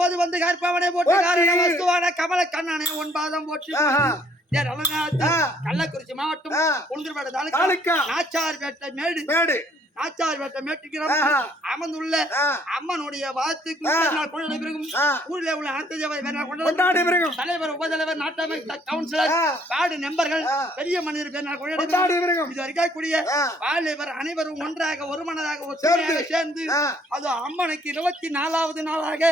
போது வந்து கற்பவனே போற்றி. காரண வஸ்துவான கமல கண்ணனே உன் பாதம் ஆ. கள்ளக்குறிச்சி மாவட்டம். குந்திரபேட்டை. தாலுக்கா நாச்சார்பேட்டை மேடு மேடு நாச்சார்பேட்டை மேட்டுக்கிறோம் ஆஹா. அமர்ந்துள்ள அம்மனுடைய கொண்டாட பிறகும் ஆ. ஊரில் உள்ள அனைத்து ஜப வேற கொண்டாட கொண்டாடி பிறகும் தலைவர் உபதலைவர் நாட்டமைத்த கவுன்சிலர். வார்டு மெம்பர்கள் ஆ. பெரிய மனிதர் பேர் கொண்டாட பிறகும் இது ஆ. வாலிபர் அனைவரும் ஒன்றாக ஒரு மனதாக ஒற்றுமையாக சேர்ந்து அது அம்மனுக்கு இருபத்தி நாலாவது நாளாக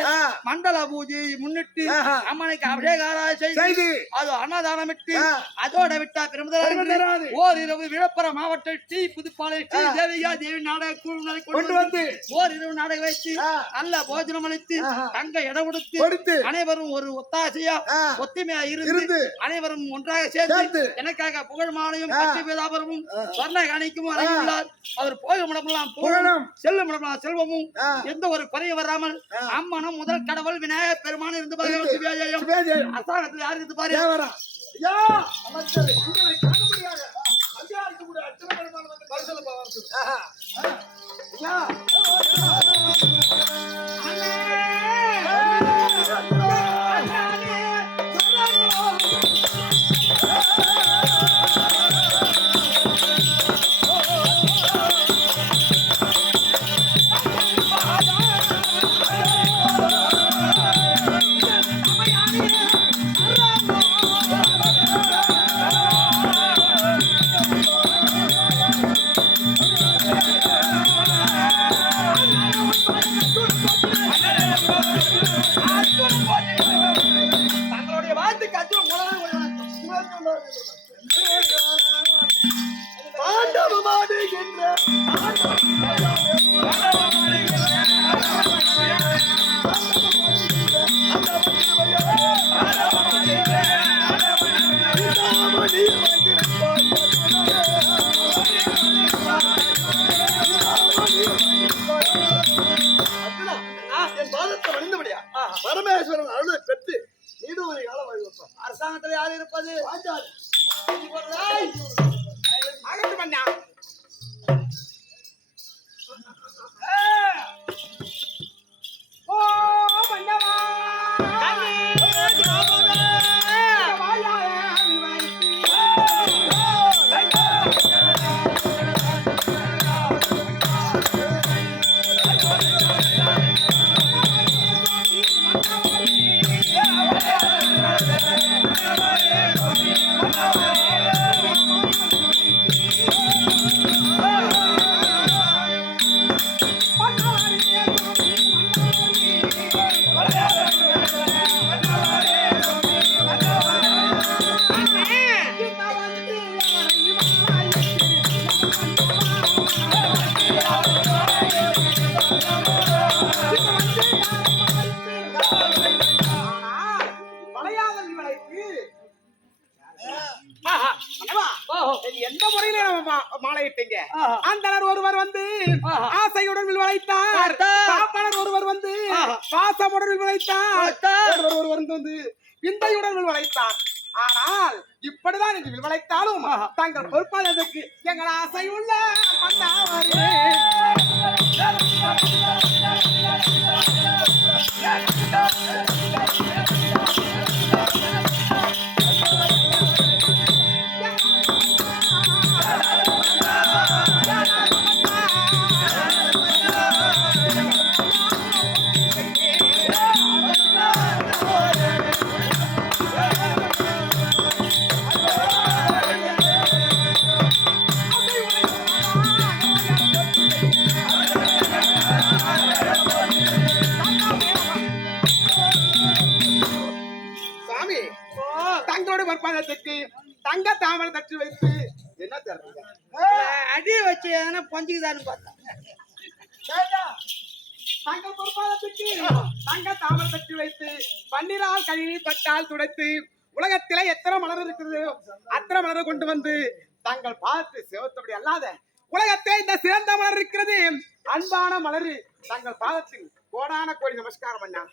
மண்டல பூஜையை முன்னிட்டு. அம்மனுக்கு அபிஷேகாரா செய்து அது அன்னதானமிட்டு. அதோட விட்டா பெருமிதராது. ஓர் இரவு விழுப்புரம் மாவட்டம் டி புதுப்பாளையம். தேவிகா தேவி நாடக குழுவினரை கொண்டு வந்து ஓர் இரவு நாடகம் வைத்து ஆ. நல்ல போஜனம் அளித்து ஆஹா. தங்க இடம் கொடுத்து கொடுத்து அனைவரும் ஒரு ஒத்தாசையா. ஒத்துமையா இருந்து அனைவரும் ஒன்றாக சேர்ந்து. எனக்காக புகழ் மாலையும் ஆ. பட்டு வேதாபரமும் சொர்ண காணிக்கும் வழங்கியுள்ளார் அவர் போகும் இடமெல்லாம் புகழும். செல்லும் இடமெல்லாம் செல்வமும். எந்த ஒரு குறையும் வராமல். அம்மனும் முதல் கடவுள் விநாயகர் பெருமான் இருந்து பாருங்க. அரசாங்கத்தில் யாரு இருந்து பாரு இருக்கக்கூடிய ஆஹா. ஆசையுடன் விளைத்தார். பாப்பனர் ஒருவர் வந்து. பாசமுடன் விளைத்தார். ஒருவர் ஒருவர் வந்து விந்தையுடன் விளைத்தார் ஆனால் இப்படிதான் நீங்க விளைத்தாலும் தங்கள் பொறுப்பாளருக்கு எங்கள் ஆசை உள்ள மன்னாவரே சாமி வச்சு எதனா பொஞ்சுக்குதான்னு பார்த்தா தங்கள் பொறுப்பாளத்துக்கு தங்க தாமரை தட்டி வைத்து பன்னிரால் கழுவி பட்டால் துடைத்து உலகத்திலே எத்தனை மலர் இருக்குது அத்தனை மலரை கொண்டு வந்து தங்கள் பார்த்து சிவத்தபடி அல்லாத உலகத்திலே இந்த சிறந்த மலர் இருக்கிறது. அன்பான மலர் தங்கள் பாதத்தில் கோடான கோடி நமஸ்காரம் அண்ணா.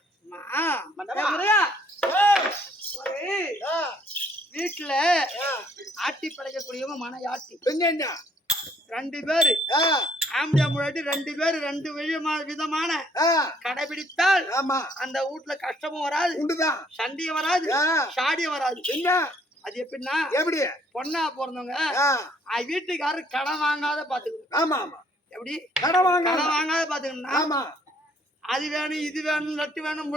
வீட்டுல ஆட்டி படைக்கக்கூடியவங்க மன ஆட்டி என்னென்ன ரெண்டு பேரு. ஆம்பளை முன்னாடி ரெண்டு பேரு ரெண்டு விதமான விதமான கடைபிடித்தால் ஆமா. அந்த வீட்டுல கஷ்டமும் வராது உண்டுதான். சண்டையும் வராது சாடியும் வராது. என்ன? அது எப்படின்னா எப்படி? பொண்ணா பிறந்தவங்க வீட்டுக்காரர் கடன் வாங்காத பாத்துக்கணும். ஆமா ஆமா. எப்படி? கடன் வாங்க கடன் வாங்காத பாத்துக்கணும்னா ஆமா. அது வேணும் இது வேணும் லட்டு வேணும்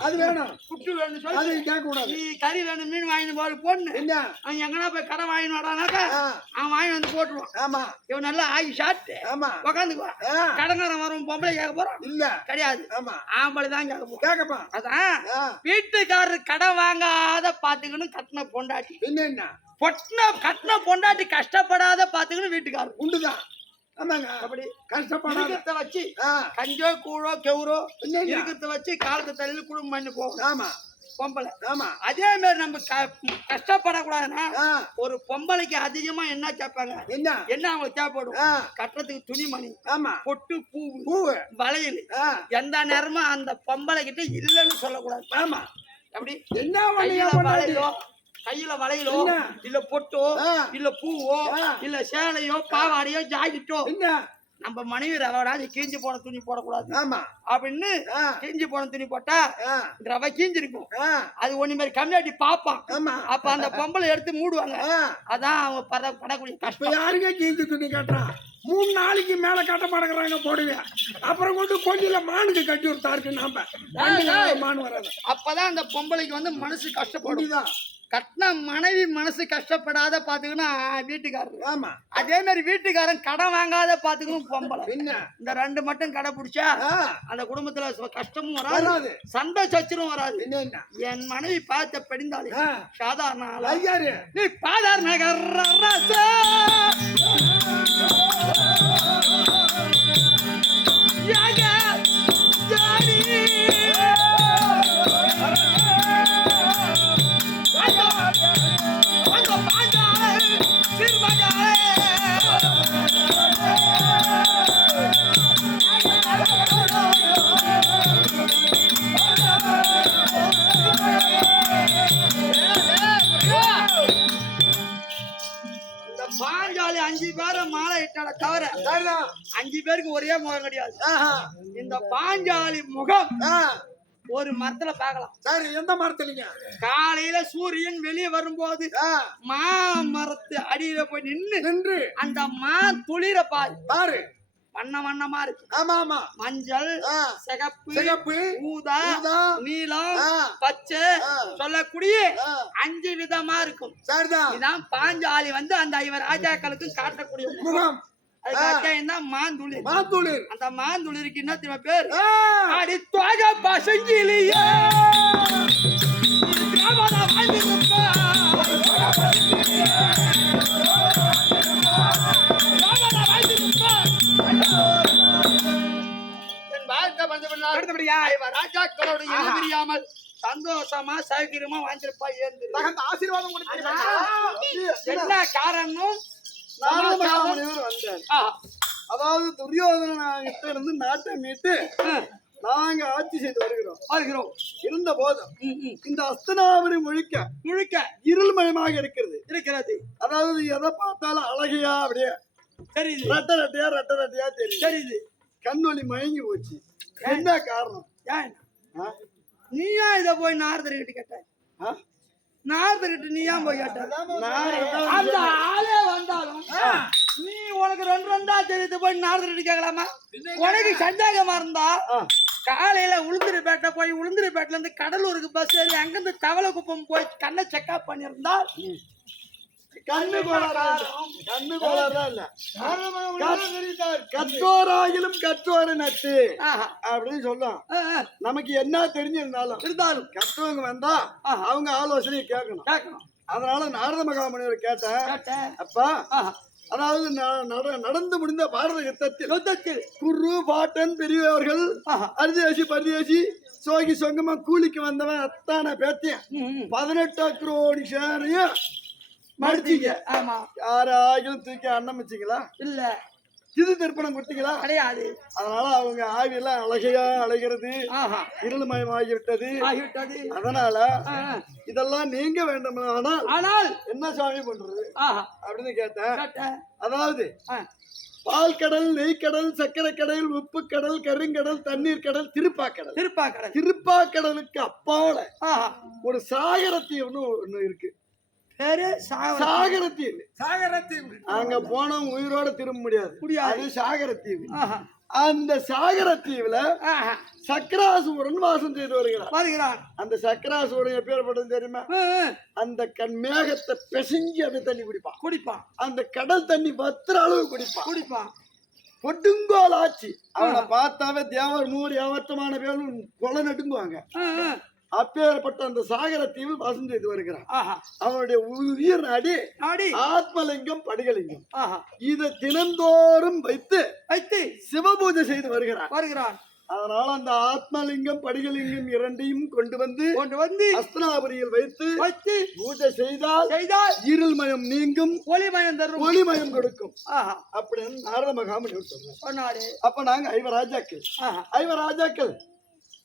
அது வேணும். புட்டு வேணும் அது சொல்லி கேட்க கூடாது. நீ கறி வேணும் மீன் வாங்கிட்டு போது பொண்ணு அவன் எங்கனா போய் கடன் வாங்கிட்டு வரானாக்கா அவன் வாங்கி வந்து போட்டுருவான். ஆமா. இவன் நல்லா ஆகி சாப்பிட்டு ஆமா. உக்காந்துக்குவான். கடங்காரன் வரும் பொம்பளை கேட்க போறான். இல்ல. கிடையாது. ஆமா. ஆம்பளை தான் கேட்க போறான். கேக்கப்பா அதான் வீட்டுக்காரர் கடன் வாங்காத பாத்துக்கணும் கட்டின பொண்டாட்டி. என்ன பொட்டின கட்டின பொண்டாட்டி கஷ்டப்படாத பாத்துக்கணும் வீட்டுக்காரர். உண்டுதான். ஆமாங்க. அப்படி கஷ்டப்படாத வச்சு கஞ்சோ கூழோ கெவுரோ? இருக்கிறத வச்சு காலத்து தள்ளியில் குடும்பம் பண்ணி போகணும். ஆமா. பொம்பளை. ஆமா. அதே மாதிரி நம்ம கஷ்டப்படக்கூடாதுன்னா ஒரு பொம்பளைக்கு அதிகமா என்ன கேட்பாங்க என்ன? என்ன அவங்களுக்கு தேவைப்படும்? கட்டுறதுக்கு துணிமணி ஆமா. பொட்டு பூ பூவு வளையல். எந்த நேரமும் அந்த பொம்பளை கிட்ட இல்லைன்னு சொல்லக்கூடாது. ஆமா. எப்படி என்ன வளையலோ கையில வளையலோ? இல்ல பொட்டோ. இல்ல பூவோ. இல்ல சேலையோ பாவாடையோ ஜாக்கெட்டோ. நம்ம மனைவி ரவடாது கீஞ்சி போன துணி போடக்கூடாது. ஆமா. அப்படின்னு கீஞ்சி போன துணி போட்டா ரவை கீஞ்சிருக்கும். அது ஒண்ணு மாதிரி கம்மியாட்டி பாப்பான். ஆமா. அப்ப அந்த பொம்பளை எடுத்து மூடுவாங்க. அதான் அவங்க பட படக்கூடிய கஷ்டம். யாருங்க கீழ்த்து துணி கட்டுறான் மூணு நாளைக்கு மேல கட்ட மாட்டேங்கிறாங்க போடுவேன் அப்புறம் கொண்டு கொஞ்சில மானுக்கு கட்டி விட்டாருக்கு நாம. வண்டியில மான் வராது. அப்பதான் அந்த பொம்பளைக்கு வந்து மனசு கஷ்டப்படும். அப்படிதான் கட்டின மனைவி மனசு கஷ்டப்படாத பாத்துக்கணும் வீட்டுக்காரர். ஆமா. அதே மாதிரி வீட்டுக்காரன் கடன் வாங்காத பாத்துக்கணும் பொம்பளை. இந்த ரெண்டு மட்டும் கடை பிடிச்சா அந்த குடும்பத்துல கஷ்டமும் வராது. சண்டை சச்சரும் வராது. என் மனைவி பார்த்த படிந்தாலே சாதாரண நீ பாதார் நகர். அஞ்சு பேரை மாலை இட்டால தவிர அஞ்சு பேருக்கு ஒரே முகம் கிடையாது. இந்த பாஞ்சாலி முகம் ஒரு மரத்துல பார்க்கலாம் சரி எந்த மரத்துலீங்க காலையில சூரியன் வெளியே வரும்போது ஆ, மாமரத்து அடியில போய் நின்னு நின்று. அந்த மா துளிர பாரு. பாரு. வண்ண வண்ணமா இருக்கு. ஆமா ஆமா மஞ்சள் சிகப்பு சிகப்பு ஊதா நீலம் பச்சை. சொல்லக்கூடிய அஞ்சு விதமா இருக்கும். சரிதான் இதான் பாஞ்சாலி வந்து அந்த ஐவர் ராஜாக்களுக்கு காட்டக்கூடிய முகம். மாந்துளிர். மாத்தூளிர் அந்த மாந்துளிருக்கு என்ன தெரியுமா பேர். அடி துவக பசங்கிலியே. கிராமத. இவர் ராஜாக்களோடு இணை பிரியாமல் சந்தோஷமா சௌகரியமா வாழ்ந்திருப்பா ஏந்து தகுந்த ஆசீர்வாதம் கொடுக்கிறேன் என்ன காரணம்? வந்தார் அதாவது துரியோதனகிட்ட இருந்து நாட்டை மீட்டு நாங்க ஆட்சி செய்து வருகிறோம். வருகிறோம். இருந்த போதும். இந்த அஸ்தனாபுரி முழுக்க முழுக்க. இருள்மயமாக இருக்கிறது. இருக்கிறது. அதாவது எதை பார்த்தாலும் அழகையா அப்படியே தெரியுது. ரெட்ட ரெட்டையா ரெட்ட ரெட்டையா தெரியும் தெரியுது. கண்ணொளி மயங்கி போச்சு. என்ன காரணம்? ஏன்? நீயா இத போய் நாரதர் கிட்ட? கேட்ட? நாரதர் கிட்ட நீ ஏன் போய் கேட்ட? அந்த ஆளே வந்தாலும் நீ உனக்கு ரெண்டு ரெண்டா தெரியுது போய் நாரதர் கிட்ட கேட்கலாமா? உனக்கு சந்தேகமா இருந்தா. காலையில உளுந்தூர்பேட்டை போய் உளுந்தூர்பேட்டைல இருந்து கடலூருக்கு பஸ் ஏறி அங்கிருந்து தவளை குப்பம் போய் கண்ணை செக்அப் பண்ணியிருந்தா கண்ணு. கண்ணு கோளாறா இல்ல கற்றோராகிலும் கற்றோர நட்டு. அப்படின்னு சொல்லும். நமக்கு என்ன தெரிஞ்சிருந்தாலும் இருந்தாலும் கற்றவங்க வந்தா. அவங்க ஆலோசனையை கேட்கணும் கேட்கணும் அதனால நாரத மகாமுனிவர் கேட்டேன் அப்பா. அதாவது நடந்து முடிந்த பாரத யுத்தத்தில் குரு பாட்டன் பெரியவர்கள். அரிதேசி பரிதேசி சோகி சொங்கமா கூலிக்கு வந்தவன் அத்தான பேத்தியன். பதினெட்டு கோடி சேரையும் மடிச்சீங்க ஆமா. யாராகிலும் தூக்கி அன்னமிச்சிங்களா இல்ல. திது திருப்பணம் கொடுத்தீங்களா? கிடையாது. அதனால அவங்க ஆவியெல்லாம் அழகையா அழைகிறது ஆஹா. இருள்மயமாகி விட்டது ஆகிவிட்டது. அதனால. இதெல்லாம் நீங்க வேண்டும். ஆனால் ஆனால் என்ன சாமி பண்றது? அப்படின்னு கேட்டேன். கேட்ட. அதாவது பால் கடல் நெய்க்கடல் சக்கரை கடல் உப்பு கடல் கருங்கடல் தண்ணீர் கடல் திருப்பாக்கடல். திருப்பாக்கடல். திருப்பாக்கடலுக்கு அப்பால ஒரு சாகரத்தீவுன்னு ஒண்ணு இருக்கு. பேரு சாவ- சாகரத்தீவு. சாகரத்தீவு அங்க போனவங்க உயிரோட திரும்ப முடியாது. முடியாது. சாகரத்தீவு அந்த சாகரத்தீவுல ஆஹா. சக்கராசூரன் வாசம் செய்து வருகிறார். வருகிறான் அந்த சக்கராசூரன் எப்பேற்பட்டது தெரியுமா. அந்த கண் மேகத்தை பிசைஞ்சு அந்த தண்ணி குடிப்பான். குடிப்பான். அந்த கடல் தண்ணி பத்திர அளவு குடிப்பான். குடிப்பான். கொடுங்கோல் ஆச்சு. அவனை பார்த்தாவே தேவர் நூறு ஏவட்டமான பேரும் கொலை நடுங்குவாங்க. அப்பேற்பட்ட அந்த சாகர தீவு வாசம் செய்து வருகிறான் அவனுடைய உயிர் நாடி நாடி. ஆத்மலிங்கம் படிகலிங்கம். இதை தினந்தோறும் வைத்து வைத்து சிவபூஜை செய்து வருகிறான் வருகிறான் அதனால அந்த ஆத்மலிங்கம் படிகலிங்கம் இரண்டையும் கொண்டு வந்து கொண்டு வந்து அஸ்தனாபுரியில் வைத்து வைத்து பூஜை செய்தால் செய்தால் இருள்மயம் நீங்கும் ஒளிமயம் தரும். ஒளிமயம் கொடுக்கும். அப்படின்னு நாரத மகாமணி சொன்னாரு. அப்ப நாங்க ஐவ ராஜாக்கள். ஆஹா. ஐவ ராஜாக்கள்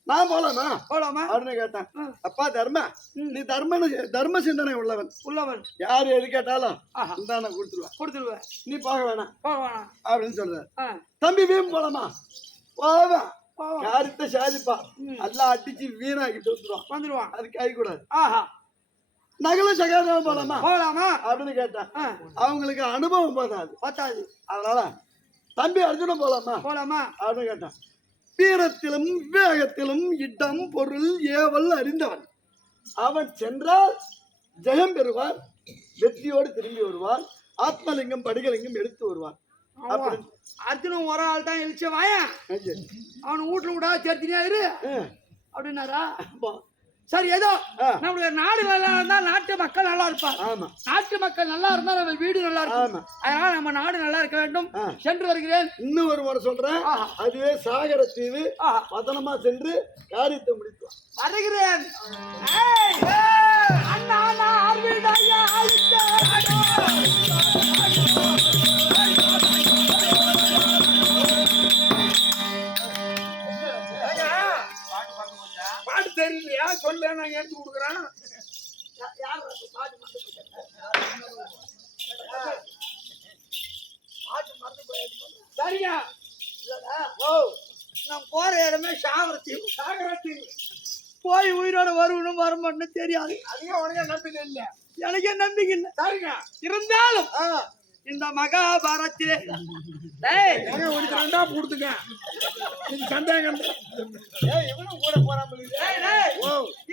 நான் போலாமா? போலாமா? அப்படின்னு கேட்டேன். அப்பா தர்ம நீ தர்ம தர்ம சிந்தனை உள்ளவன். உள்ளவன். யார் எது கேட்டாலும் இந்தா நான் கொடுத்துருவேன் கொடுத்துருவேன் நீ போக வேணாம். போவானா அப்படின்னு சொல்றாரு. ஆ. தம்பி வீம் போலாமா? போவேன் காரியத்தை சாதிப்பா. எல்லாம் அடிச்சு வீணாக்கிட்டு வந்துருவான். வந்துருவான். அது கை கூடாது ஆஹா. நகல சகாதம் போலாமா? போலாமா? அப்படின்னு கேட்டேன். அவங்களுக்கு அனுபவம் போதாது. பத்தாது. அதனால தம்பி அர்ஜுனன் போலாமா? போலாமா? அப்படின்னு கேட்டான். வீரத்திலும் விவேகத்திலும் இடம் பொருள் ஏவல் அறிந்தவன் அவன் சென்றால் ஜெயம் பெறுவான் வெற்றியோடு திரும்பி வருவான் ஆத்மலிங்கம் படிகலிங்கம் எடுத்து வருவான் அர்ஜுனன் ஒரு ஆள் தான் எழுச்ச வாயா. அவனை வீட்டுல விடா சேர்த்தினியா இரு. அப்படின்னாரா? அப்பா. சரி ஏதோ. நம்மளுடைய நாடு நல்லா இருந்தா நாட்டு மக்கள் நல்லா இருப்பார். ஆமா. நாட்டு மக்கள் நல்லா இருந்தா நம்ம வீடு நல்லா இருக்கும். ஆமா. அதனால நம்ம நாடு நல்லா இருக்க வேண்டும். சென்று வருகிறேன். இன்னும் ஒரு முறை சொல்றேன். அதுவே சாகர தீவு. பதனமா சென்று காரியத்தை முடித்தான் வருகிறேன். அண்ணா அண்ணா போற இடமே சாகரத்தீவு சாகரத்தீவு போய் உயிரோட வருவனும் வரமாட்டேன்னு தெரியாது. அதிகம் உனக்கு நம்பிக்கை இல்ல. எனக்கே நம்பிக்கை இல்லை. சரிங்க. இருந்தாலும் இந்த மகாபாரத்திலே கொடுத்துங்க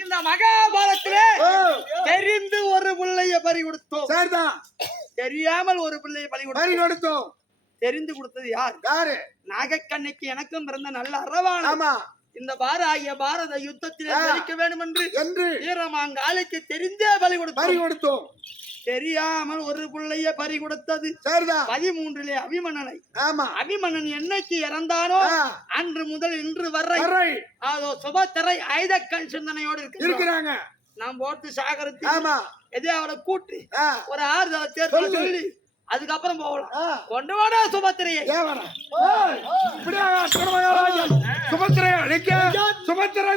இந்த மகாபாரத்திலே தெரிந்து ஒரு பிள்ளைய பறி கொடுத்தோம் சரிதான். தெரியாமல் ஒரு பிள்ளைய பறி கொடுத்தோம் தெரிந்து கொடுத்தது யார்? யாரு? நாகக்கண்ணைக்கு எனக்கும் பிறந்த நல்ல அரவான ஆமா. இந்த பார ஆகிய பாரத யுத்தத்திலே. ஜெயிக்க வேண்டும் என்று என்று வீரமாங்காலைக்கு தெரிந்தே பலி கொடுத்தோம். கொடுத்தோம். தெரியாமல் ஒரு பிள்ளைய பறி கொடுத்தது. பதிமூன்றிலே அபிமன்னனை. ஆமா. அபிமன்னன் என்னைக்கு இறந்தானோ. அன்று முதல் இன்று வரை அதோ சுபத்திரை ஐதக்கண் சிந்தனையோடு இருக்கு இருக்கிறாங்க. நான் போட்டு சாகரத்தி ஆமா. எதே அவளை கூட்டு. ஒரு ஆறுதலை சேர்த்து சொல்லு. அதுக்கப்புறம் போகலாம். கொண்டு வாடா சுபத்திரையை. சுபத்திரையா சுபத்திரை